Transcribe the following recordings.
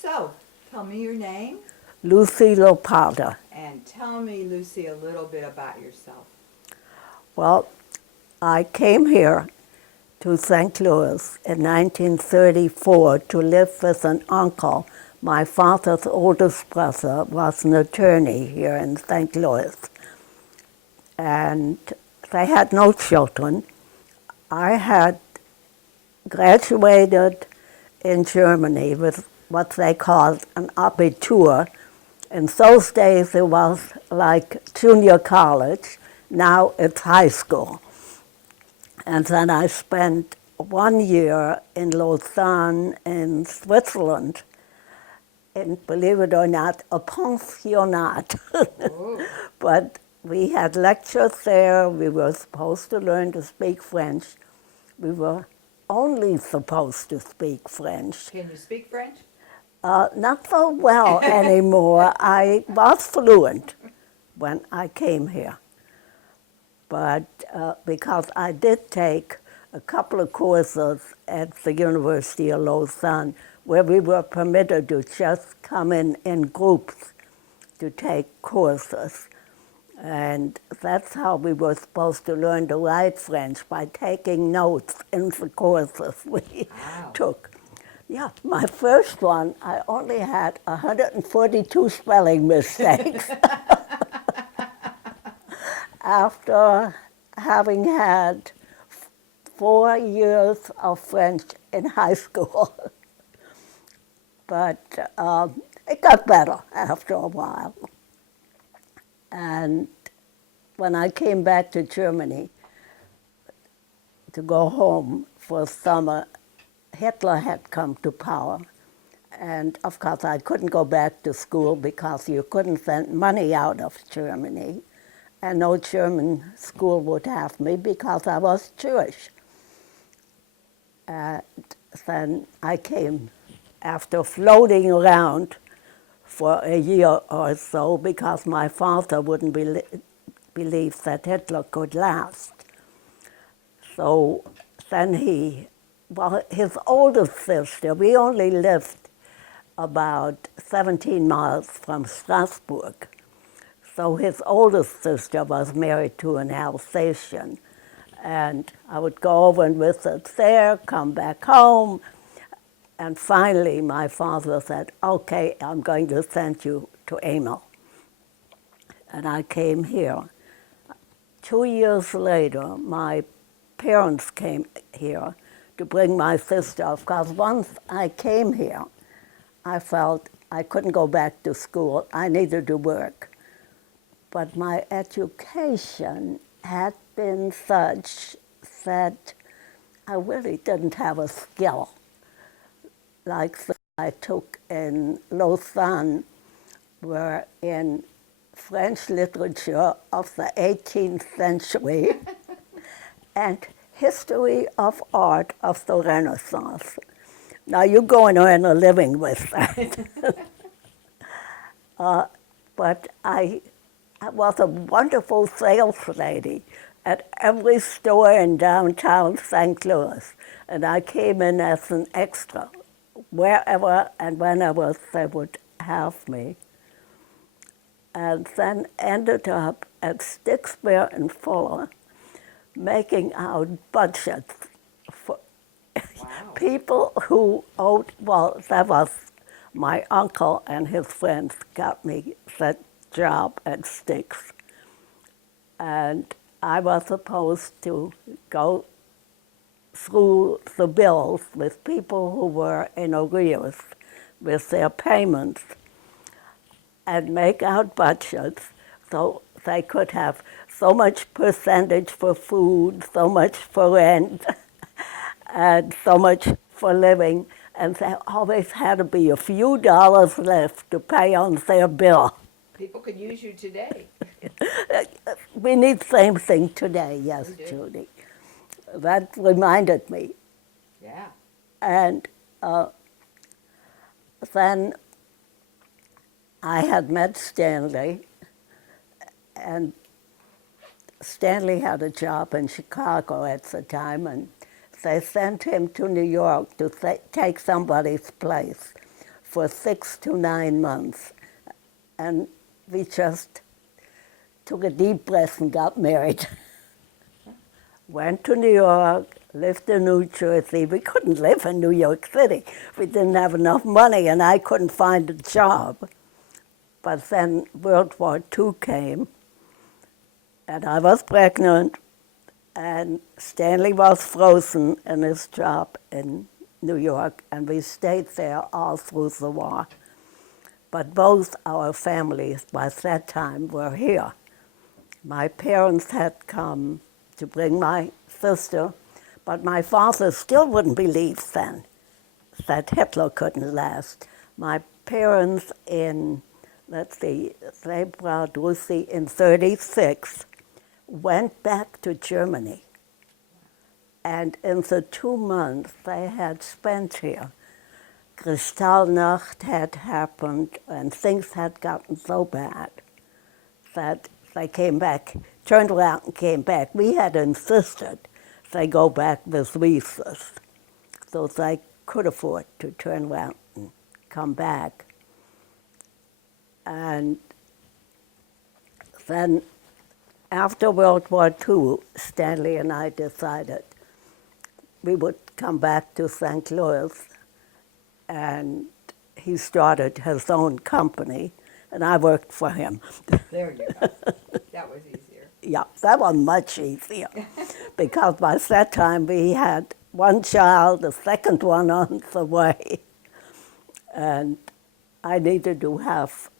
So, tell me your name, Lucy Lopata. and tell me, Lucy, a little bit about yourself. Well, I came here to St. Louis in 1934 to live with an uncle. My father's oldest brother was an attorney here in St. Louis, and they had no children. I had graduated in Germany with what they called an Abitur. In those days, it was like junior college. Now it's high school. And then I spent 1 year in Lausanne in Switzerland, and believe it or not, a pensionnat. Oh. But we had lectures there. We were supposed to learn to speak French. We were only supposed to speak French. Can you speak French? Not so well anymore. I was fluent when I came here. But because I did take a couple of courses at the University of Lausanne where we were permitted to just come in groups to take courses. And that's how we were supposed to learn to write French, by taking notes in the courses we Wow. took. Yeah, my first one, I only had 142 spelling mistakes. After having had 4 years of French in high school. But it got better after a while. And when I came back to Germany to go home for summer, Hitler had come to power. And of course, I couldn't go back to school because you couldn't send money out of Germany. And no German school would have me because I was Jewish. And then I came after floating around for a year or so because my father wouldn't believe that Hitler could last. So then his oldest sister, we only lived about 17 miles from Strasbourg. So his oldest sister was married to an Alsatian. And I would go over and visit there, come back home. And finally, my father said, okay, I'm going to send you to Emil. And I came here. 2 years later, my parents came here to bring my sister, because once I came here, I felt I couldn't go back to school. I needed to work. But my education had been such that I really didn't have a skill like that I took in Lausanne, were in French literature of the 18th century and history of art of the Renaissance. Now you go and earn a living with that. But I was a wonderful sales lady at every store in downtown St. Louis. And I came in as an extra, wherever and whenever they would have me. And then ended up at Stickspear and Fuller, making out budgets for Wow. people who owed, well, that was my uncle and his friends got me that job at Sticks. And I was supposed to go through the bills with people who were in arrears with their payments and make out budgets so they could have so much percentage for food, so much for rent, and so much for living. And there always had to be a few dollars left to pay on their bill. People could use you today. We need the same thing today, yes, We do. Judy. That reminded me. Yeah. And then I had met Stanley, and Stanley had a job in Chicago at the time, and they sent him to New York to take somebody's place. for 6 to 9 months. And we just took a deep breath and got married. Went to New York, lived in New Jersey. We couldn't live in New York City. We didn't have enough money, and I couldn't find a job. But then World War II came, and I was pregnant, and Stanley was frozen in his job in New York, and we stayed there all through the war. But both our families by that time were here. My parents had come to bring my sister, but my father still wouldn't believe then that Hitler couldn't last. My parents they brought Lucy in 1936, went back to Germany. And in the 2 months they had spent here, Kristallnacht had happened and things had gotten so bad that they came back, turned around and came back. We had insisted they go back with visas, so they could afford to turn around and come back. And then after World War II, Stanley and I decided we would come back to St. Louis, and he started his own company, and I worked for him. There you go. That was easier. Yeah, that was much easier because by that time we had one child, the second one on the way, and I needed to have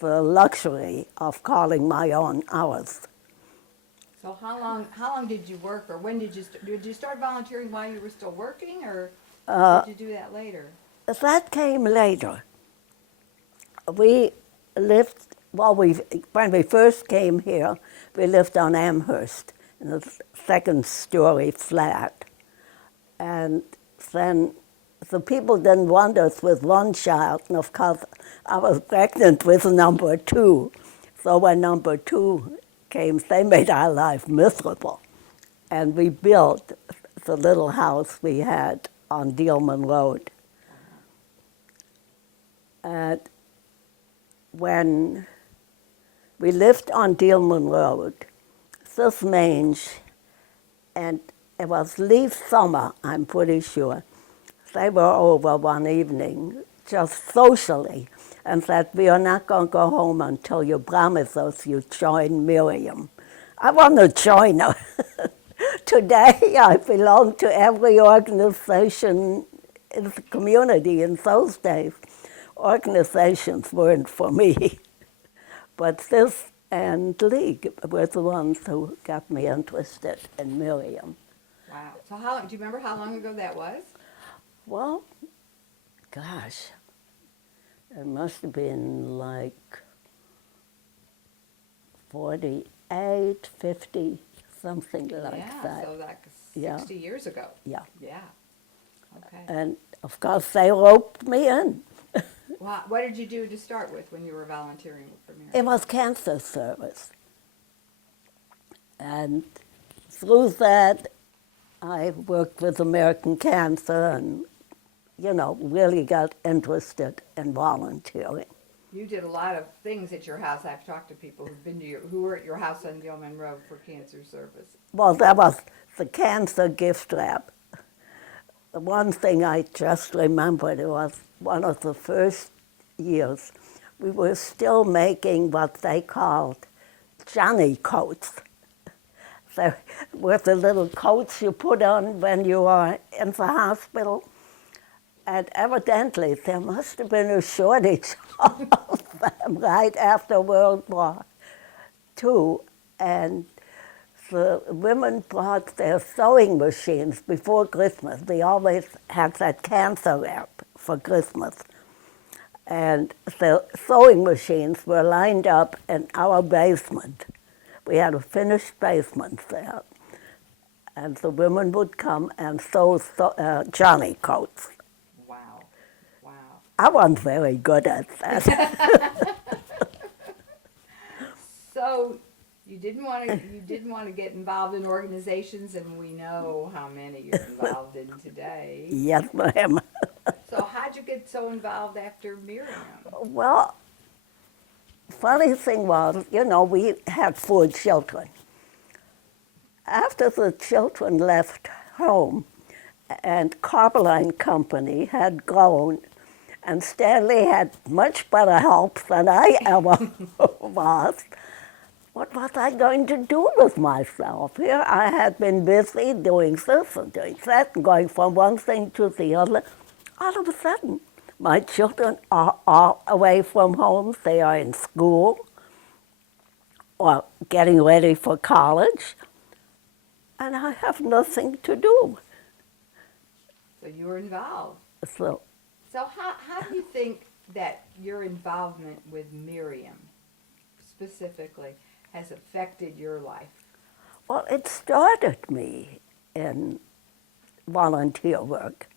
the luxury of calling my own hours. So how long did you work, or when did you start volunteering while you were still working, or did you do that later? That came later. We lived, when we first came here, we lived on Amherst in a second-story flat. And then the people didn't want us with one child, and of course I was pregnant with number 2. So when number 2 came, they made our life miserable. And we built the little house we had on Dealman Road. And when we lived on Dealman Road, this mange, and it was leaf summer, I'm pretty sure, they were over one evening, just socially, and said, we are not going to go home until you promise us you join Miriam. I want to join her. Today, I belong to every organization in the community. In those days, organizations weren't for me. But this and League were the ones who got me interested in Miriam. Wow. So do you remember how long ago that was? Well, gosh, it must have been like 48, 50, something like that. So like 60 Yeah. years ago. Yeah. Yeah. Okay. And of course, they roped me in. Well, what did you do to start with when you were volunteering for Miriam? It was cancer service. And through that, I worked with American Cancer and, really got interested in volunteering. You did a lot of things at your house. I've talked to people who were at your house on Gilman Road for cancer service. Well, that was the cancer gift wrap. The one thing I just remembered, it was one of the first years, we were still making what they called Johnny coats. They were the little coats you put on when you are in the hospital. And evidently, there must have been a shortage of them right after World War II. And the women brought their sewing machines before Christmas. We always had that cancer wrap for Christmas. And the sewing machines were lined up in our basement. We had a finished basement there. And the women would come and sew Johnny coats. Wow. Wow. I wasn't very good at that. So you didn't want to get involved in organizations, and we know how many you're involved in today. Yes, ma'am. So how'd you get so involved after Miriam? Well, funny thing was, we had 4 children. After the children left home and Carboline Company had grown, and Stanley had much better help than I ever was, what was I going to do with myself? Here I had been busy doing this and doing that and going from one thing to the other. All of a sudden, my children are all away from home. They are in school or getting ready for college, and I have nothing to do. So you were involved. So, So how do you think that your involvement with Miriam specifically has affected your life? well, it started me in volunteer work.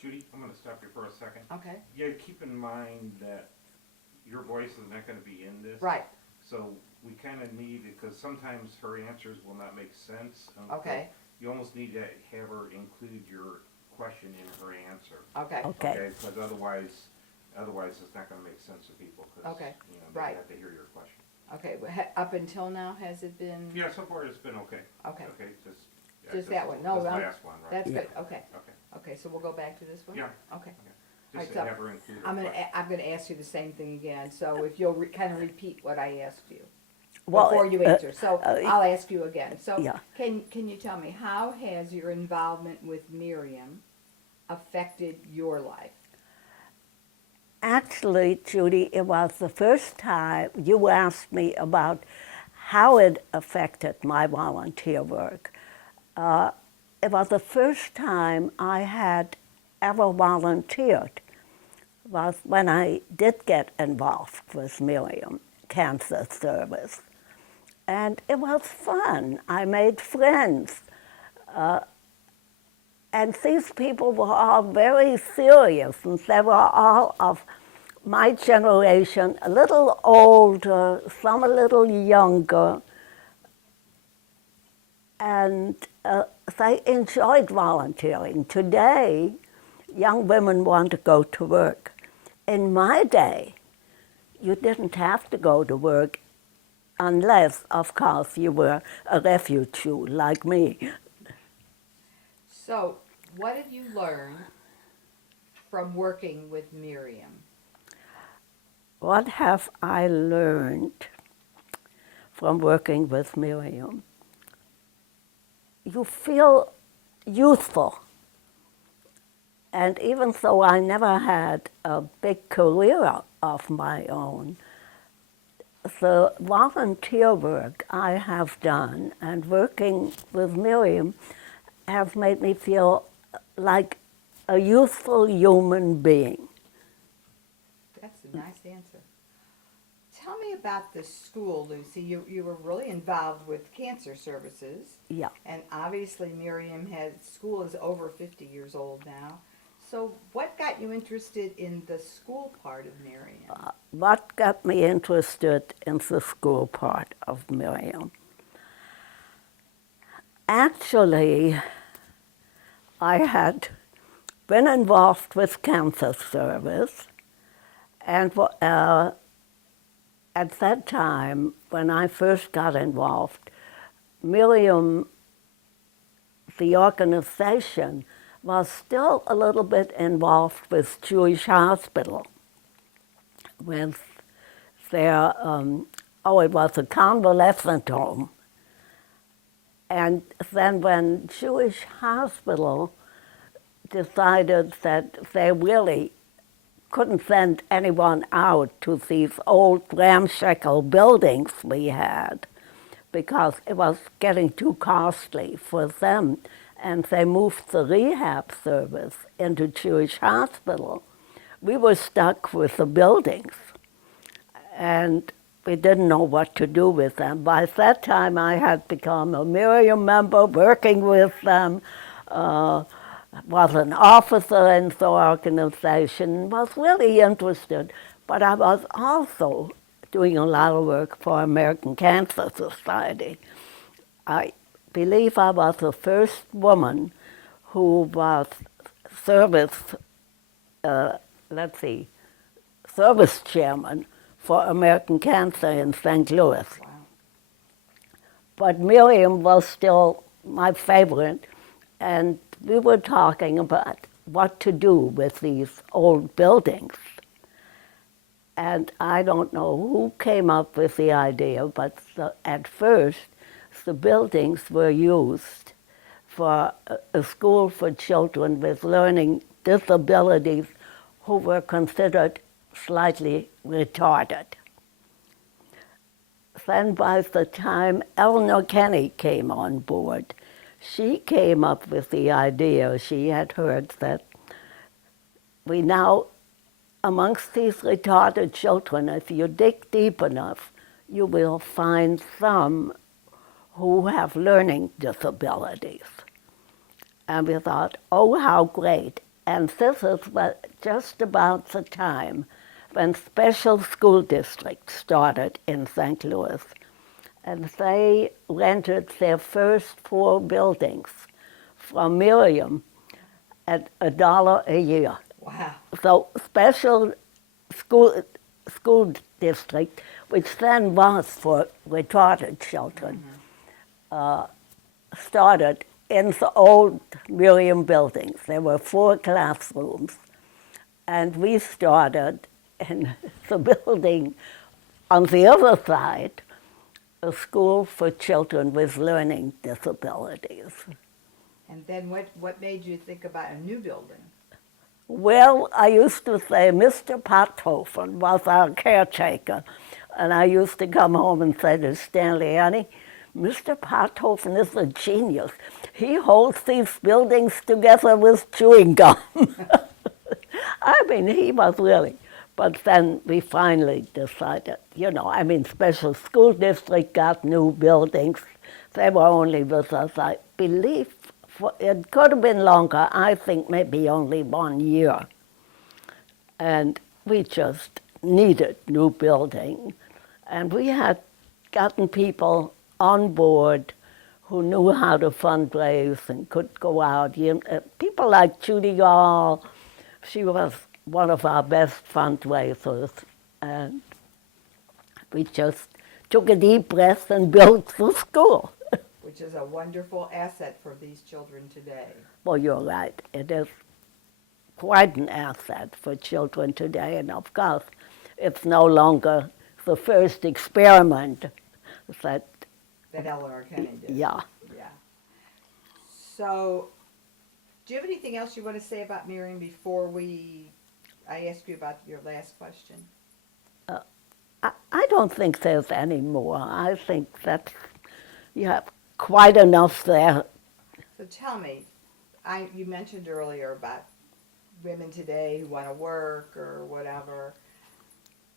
Judy, I'm going to stop you for a second. Okay. Yeah, keep in mind that your voice is not going to be in this. Right. So we kind of need it, because sometimes her answers will not make sense. Okay. You almost need to have her include your question in her answer. Okay. Okay. Because otherwise it's not going to make sense to people. Cause, Okay. They Right. have to hear your question. Okay. Up until now, has it been? Yeah, so far it's been okay. Okay. Okay, Just that one. No, This I'm- last one, right? That's Yeah. good. Okay. Okay. Okay. So we'll go back to this one. Yeah. Okay. Just Alright, to so have her include her I'm question. gonna ask you the same thing again. So if you'll kind of repeat what I asked you Well, before you answer. So I'll ask you again. So yeah. can you tell me, how has your involvement with Miriam affected your life? Actually, Judy, it was the first time you asked me about how it affected my volunteer work. It was the first time I had ever volunteered. Was when I did get involved with Miriam Cancer Service. And it was fun. I made friends. And these people were all very serious, and they were all of my generation, a little older, some a little younger. And they enjoyed volunteering. Today, young women want to go to work. In my day, you didn't have to go to work unless, of course, you were a refugee like me. So what have you learned from working with Miriam? What have I learned from working with Miriam? You feel youthful. And even though I never had a big career of my own, the volunteer work I have done and working with Miriam have made me feel like a youthful human being. That's a nice answer. Tell me about the school, Lucy. You were really involved with cancer services. Yeah. And obviously Miriam school is over 50 years old now. So what got you interested in the school part of Miriam? What got me interested in the school part of Miriam? Actually, I had been involved with cancer service, and at that time, when I first got involved, Miriam, the organization, was still a little bit involved with Jewish Hospital, with their, it was a convalescent home. And then when Jewish Hospital decided that they really couldn't send anyone out to these old ramshackle buildings we had because it was getting too costly for them, and they moved the rehab service into Jewish Hospital, we were stuck with the buildings, and we didn't know what to do with them. By that time, I had become a Miriam member, working with them, was an officer in the organization, was really interested. But I was also doing a lot of work for American Cancer Society. I believe I was the first woman who was service let's see, service chairman for American Cancer in St. Louis. Wow. But Miriam was still my favorite, and we were talking about what to do with these old buildings. And I don't know who came up with the idea, but at first the buildings were used for a school for children with learning disabilities who were considered slightly retarded. Then by the time Eleanor Kenny came on board, she came up with the idea. She had heard that we now, amongst these retarded children, if you dig deep enough, you will find some who have learning disabilities. And we thought, oh, how great. And this is just about the time when special school districts started in St. Louis. And they rented their first 4 buildings from Miriam at $1 a year. Wow. So special school district, which then was for retarded children, started in the old Miriam buildings. There were 4 classrooms, and we started in the building on the other side, a school for children with learning disabilities. And then what made you think about a new building? Well, I used to say Mr. Pothofen was our caretaker, and I used to come home and say to Stanley, honey, Mr. Pothofen is a genius. He holds these buildings together with chewing gum. I mean, he was really. But then we finally decided, special school district got new buildings. They were only with us, I believe, it could have been longer, I think maybe only 1 year. And we just needed new building. And we had gotten people on board who knew how to fundraise and could go out. People like Judy Gall, she was one of our best fundraisers. And we just took a deep breath and built the school. Which is a wonderful asset for these children today. Well, you're right. It is quite an asset for children today. And of course, it's no longer the first experiment that Eleanor Kenny did. Yeah. Yeah. So, do you have anything else you want to say about Miriam before I ask you about your last question? I don't think there's any more. I think that you have quite enough there. So tell me, you mentioned earlier about women today who want to work or whatever.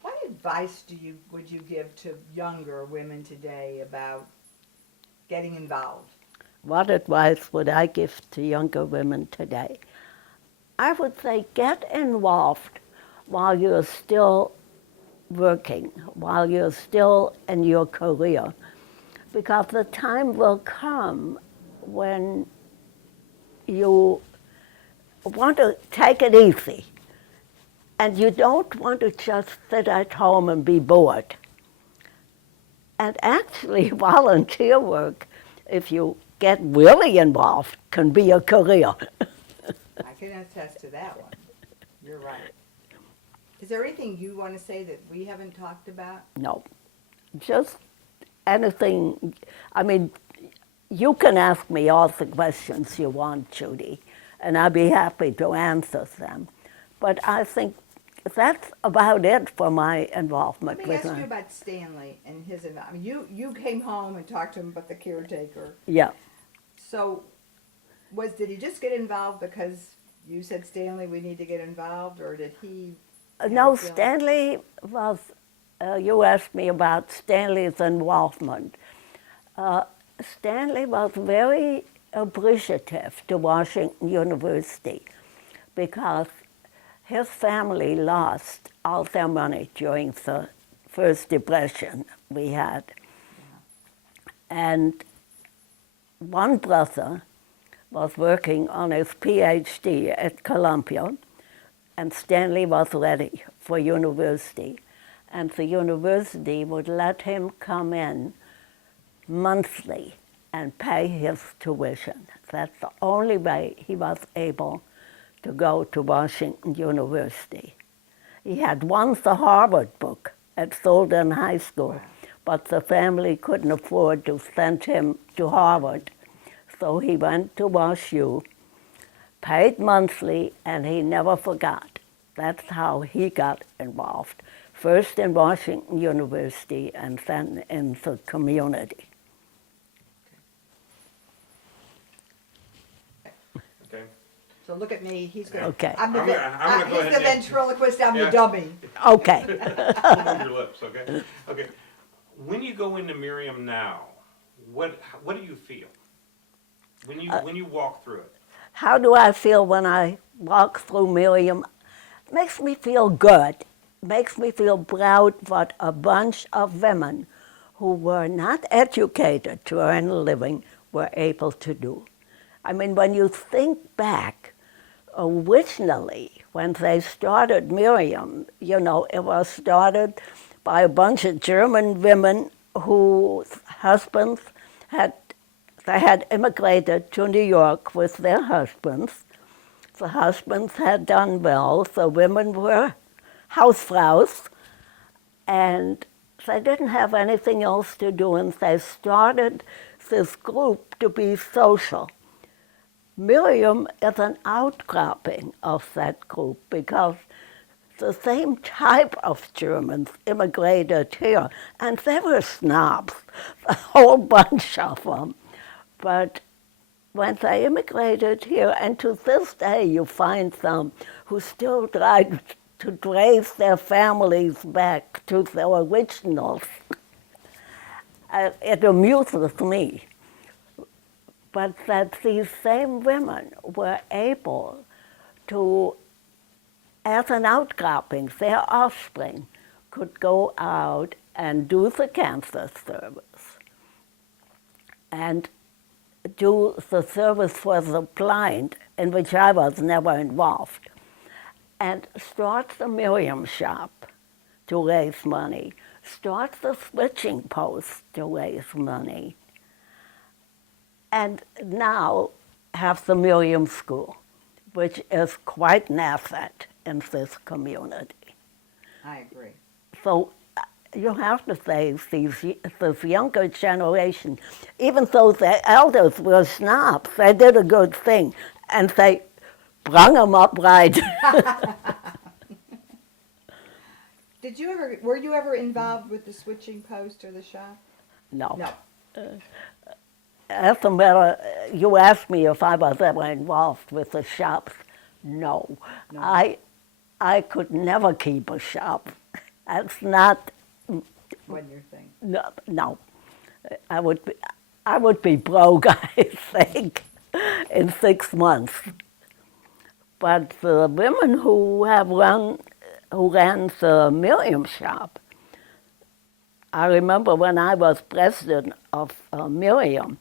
What advice would you give to younger women today about getting involved? What advice would I give to younger women today? I would say get involved while you're still working, while you're still in your career, because the time will come when you want to take it easy and you don't want to just sit at home and be bored. And actually, volunteer work, if you get really involved, can be a career. I can attest to that one. You're right. Is there anything you want to say that we haven't talked about? No, just anything. I mean, you can ask me all the questions you want, Judy, and I'd be happy to answer them. But I think that's about it for my involvement Let me with ask you about Stanley and his involvement. I mean, you came home and talked to him about the caretaker. Yeah. So, did he just get involved because you said, Stanley, we need to get involved, or did he? No, Stanley was, you asked me about Stanley's involvement. Stanley was very appreciative to Washington University because his family lost all their money during the first depression we had. And one brother was working on his PhD at Columbia, and Stanley was ready for university. And the university would let him come in monthly and pay his tuition. That's the only way he was able to go to Washington University. He had won the Harvard book at Solden High School, but the family couldn't afford to send him to Harvard. So he went to WashU, paid monthly, and he never forgot. That's how he got involved, first in Washington University and then in the community. Okay. So look at me, he's gonna. Okay. I'm gonna go ahead He's the and- ventriloquist, I'm the Yeah. dummy. Okay. Move your lips, okay? Okay. When you go into Miriam now, what do you feel? When you walk through it? How do I feel when I walk through Miriam? Makes me feel good. Makes me feel proud what a bunch of women who were not educated to earn a living were able to do. I mean, when you think back, originally, when they started Miriam, you know, it was started by a bunch of German women whose husbands had immigrated to New York with their husbands. The husbands had done well, the women were Hausfraus, and they didn't have anything else to do, and they started this group to be social. Miriam is an outcropping of that group because the same type of Germans immigrated here, and they were snobs, a whole bunch of them. But when they immigrated here, and to this day you find some who still try to trace their families back to their originals. It amuses me. But that these same women were able to, as an outcropping, their offspring could go out and do the cancer service and do the service for the blind, in which I was never involved, and start the Miriam shop to raise money, start the switching post to raise money, and now have the Miriam School, which is quite an asset in this community. I agree. So you have to say this younger generation, even though their elders were snobs, they did a good thing, and they brung them up right. Were you ever involved with the switching post or the shop? No. No. As a matter, you asked me if I was ever involved with the shops. No. No. I could never keep a shop. That's not. Wasn't your thing. No. I would be broke, I think, in 6 months. But the women who ran the Miriam shop, I remember when I was president of Miriam,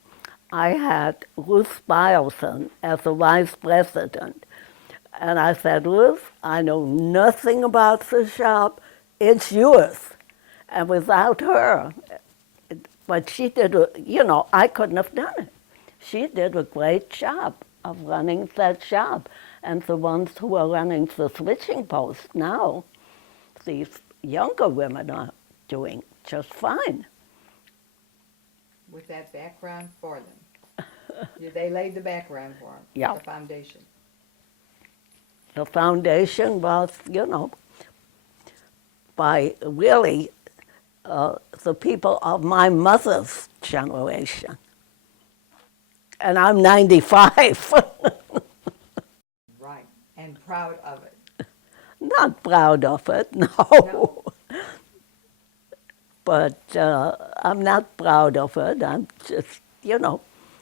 I had Ruth Bielson as the vice president. And I said, Ruth, I know nothing about the shop. It's yours. And without her, but she did, I couldn't have done it. She did a great job of running that shop. And the ones who are running the switching post now, these younger women are doing just fine. With that background for them. They laid the background for them. Yeah. The foundation. The foundation was, by really the people of my mother's generation. And I'm 95. Right. And proud of it. Not proud of it, no. But I'm not proud of it. I'm just,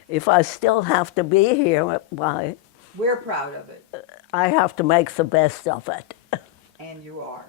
if I still have to be here, why, We're proud of it. I have to make the best of it. And you are.